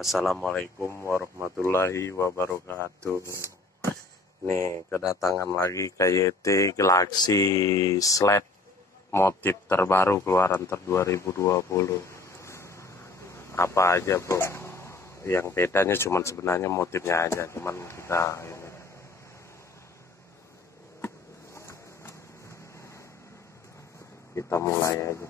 Assalamualaikum warahmatullahi wabarakatuh. Ini kedatangan lagi KYT Galaxy Sled motif terbaru keluaran 2020. Apa aja bro? Yang bedanya cuman sebenarnya motifnya aja, cuman kita mulai aja.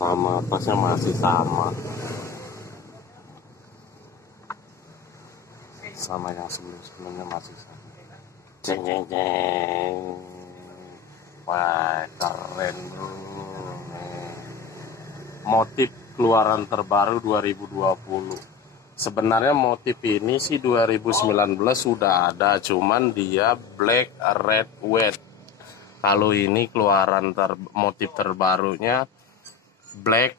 Sama, tasnya masih sama yang sebelumnya masih sama. Jeng jeng jeng. Wah, keren bro. Motif keluaran terbaru 2020. Sebenarnya motif ini sih 2019 sudah ada, cuman dia black red white. Kalau ini keluaran motif terbarunya black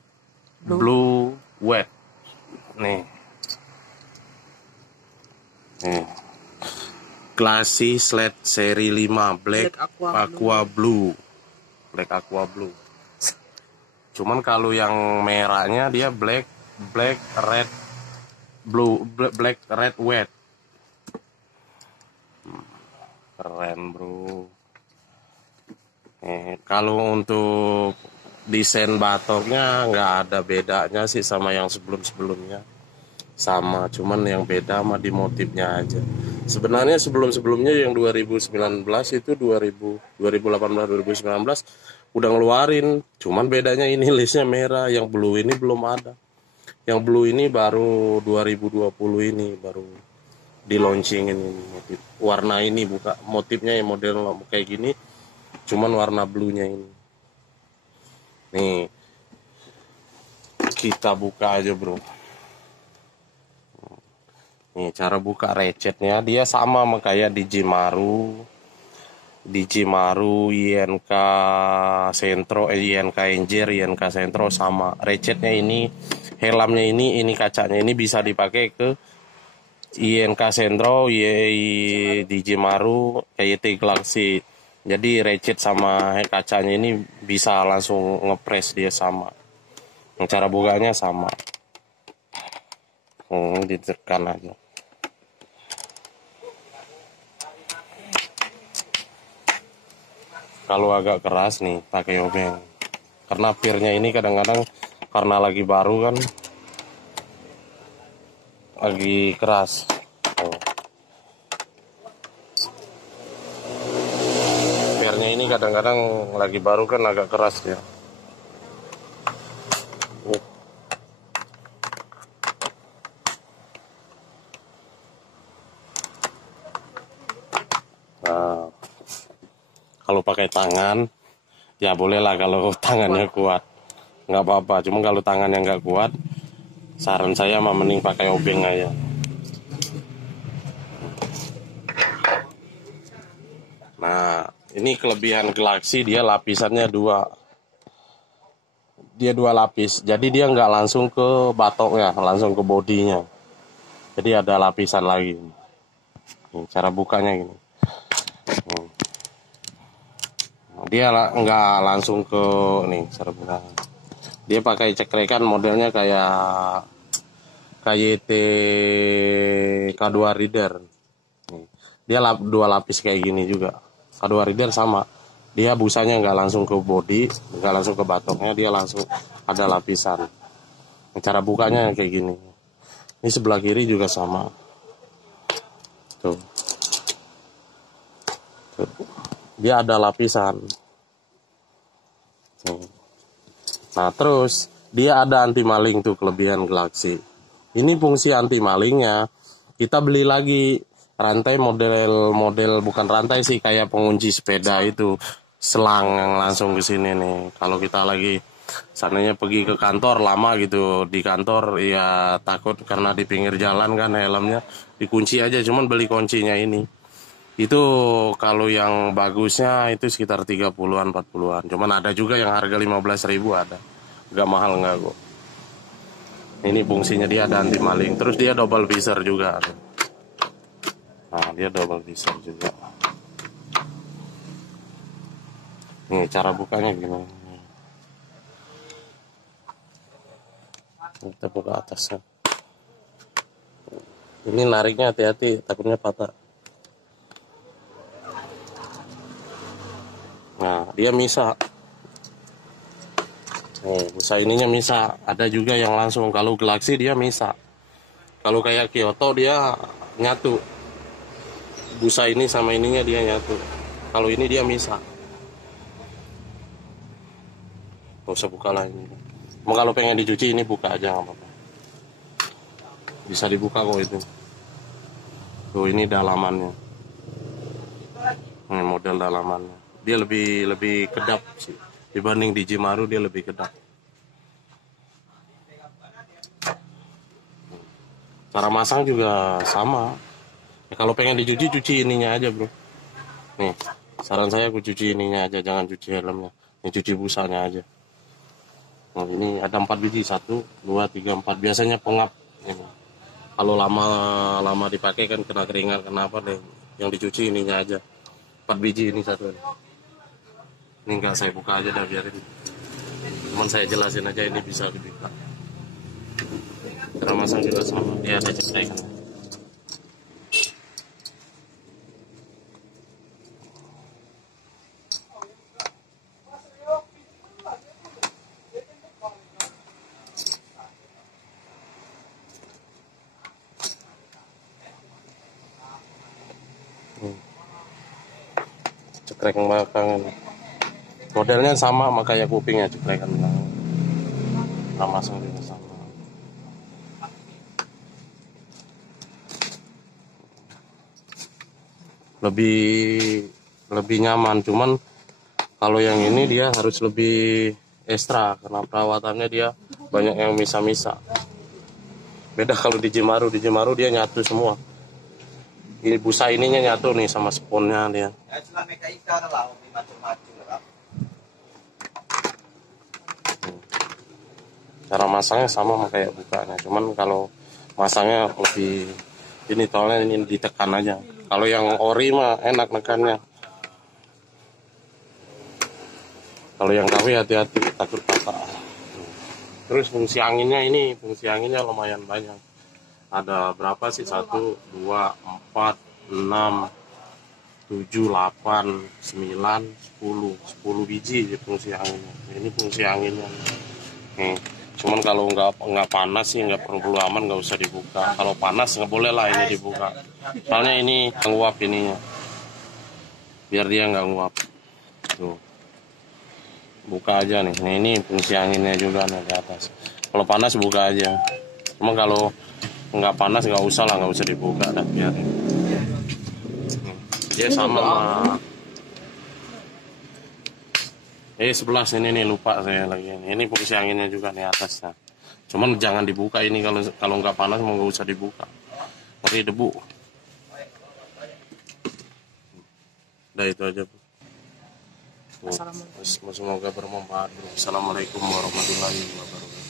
blue white. Nih Galaxy Sled seri 5 black aqua blue. Black aqua blue. Cuman kalau yang merahnya dia black red blue, black red white. Keren bro. Kalau untuk desain batoknya nggak ada bedanya sih sama yang sebelumnya, sama, cuman yang beda mah di motifnya aja. Sebenarnya sebelumnya yang 2019 itu 2018 2019 udah ngeluarin, cuman bedanya ini listnya merah, yang blue ini belum ada. Yang blue ini baru 2020 ini baru di launchingin ini motif. Warna ini buka motifnya yang model kayak gini, cuman warna blue-nya ini. Nih, kita buka aja bro. Nih cara buka ratchetnya, dia sama kayak di Jimaru, INK Sentro, INK Enjer, INK Sentro sama. Ratchetnya ini, helmnya ini kacanya ini bisa dipakai ke INK Sentro, di Jimaru, KYT Galaxy. Jadi ratchet sama kacanya ini bisa langsung ngepres, dia sama. Cara bukanya sama. Ditekan aja. Kalau agak keras nih pakai obeng. Karena pirnya ini kadang-kadang karena lagi baru kan lagi keras. Ini kadang-kadang lagi baru kan agak keras ya. Nah, kalau pakai tangan ya bolehlah kalau tangannya kuat, nggak apa-apa. Cuma kalau tangannya nggak kuat, saran saya mah mending pakai obeng aja. Nah, ini kelebihan Galaxy, dia lapisannya dua lapis, jadi dia nggak langsung ke batoknya, langsung ke bodinya, jadi ada lapisan lagi. Nih, cara bukanya gini. Dia nggak langsung ke cara buka. Dia pakai cekrekan, modelnya kayak KYT K2 Reader. Dia dua lapis kayak gini juga. K2 Reader sama, dia busanya nggak langsung ke body, nggak langsung ke batoknya, dia langsung ada lapisan. Cara bukanya kayak gini. Ini sebelah kiri juga sama. Tuh. Dia ada lapisan. Nah terus dia ada anti maling tuh, kelebihan Galaxy. Ini fungsi anti malingnya, kita beli lagi rantai model bukan rantai sih, kayak pengunci sepeda itu, selang yang langsung ke sini nih. Kalau kita lagi sananya pergi ke kantor lama gitu, di kantor ya takut karena di pinggir jalan kan helmnya dikunci aja, cuman beli kuncinya ini. Itu kalau yang bagusnya itu sekitar 30-an 40-an. Cuman ada juga yang harga 15.000 ada. Gak mahal nggak kok. Ini fungsinya dia ada anti maling. Terus dia double visor juga. Nah, dia double visor juga. Nih cara bukanya gimana? Kita buka atasnya. Ini nariknya hati-hati, takutnya patah. Nah, dia misa. Busa ininya misa. Ada juga yang langsung. Kalau Galaxy dia misa. Kalau kayak Kyoto dia nyatu. Busa ini sama ininya dia nyatu. Kalau ini dia misa. Gak usah buka lah ini. Mau kalau pengen dicuci ini buka aja nggak apa-apa. Bisa dibuka kok itu. Tuh ini dalamannya. Ini model dalamannya. Dia lebih kedap sih. Dibanding di Jimaru dia lebih kedap. Cara masang juga sama. Ya, kalau pengen dicuci, cuci ininya aja bro. Nih, saran saya aku cuci ininya aja, jangan cuci helmnya. Ini cuci busanya aja. Nah, ini ada 4 biji, 1, 2, 3, 4. Biasanya pengap. Ini. Kalau lama dipakai kan kena keringat, kenapa deh? Yang dicuci ininya aja. 4 biji ini satu. Ini enggak saya buka aja dah biarin. Cuman saya jelasin aja ini bisa dibuka. Cara masang juga sama, dia ada ceklek. Cekrek belakang. Modelnya sama sama kayak kupingnya, cekrekan belakang. Cara masang juga sama. lebih nyaman, cuman kalau yang ini dia harus lebih ekstra karena perawatannya dia banyak yang misa-misa. Beda kalau di Jimaru dia nyatu semua. Ini busa ininya nyatu nih sama sponnya dia. Cara masangnya sama kayak bukanya, cuman kalau masangnya lebih ini tolnya ini ditekan aja. Kalau yang ori mah enak nekannya. Kalau yang KW hati-hati takut patah. Terus fungsi anginnya lumayan banyak. Ada berapa sih? 1, 2, 4, 6, 7, 8, 9, 10 biji fungsi anginnya. Ini fungsi anginnya. Nih. Cuman kalau nggak panas sih nggak perlu aman, nggak usah dibuka. Kalau panas nggak boleh lah ini dibuka. Soalnya ini nguap ininya, biar dia nggak nguap. Tuh, buka aja nih. Nah, ini fungsi anginnya juga nih di atas. Kalau panas buka aja. Cuma kalau nggak panas nggak usah lah, nggak usah dibuka dah biar. Dia sama. Sebelah sini nih lupa saya lagi. Ini fungsi anginnya juga nih atasnya. Cuman jangan dibuka ini kalau nggak panas mau nggak usah dibuka. Nanti debu. Udah itu aja. Semoga bermanfaat. Assalamualaikum warahmatullahi wabarakatuh.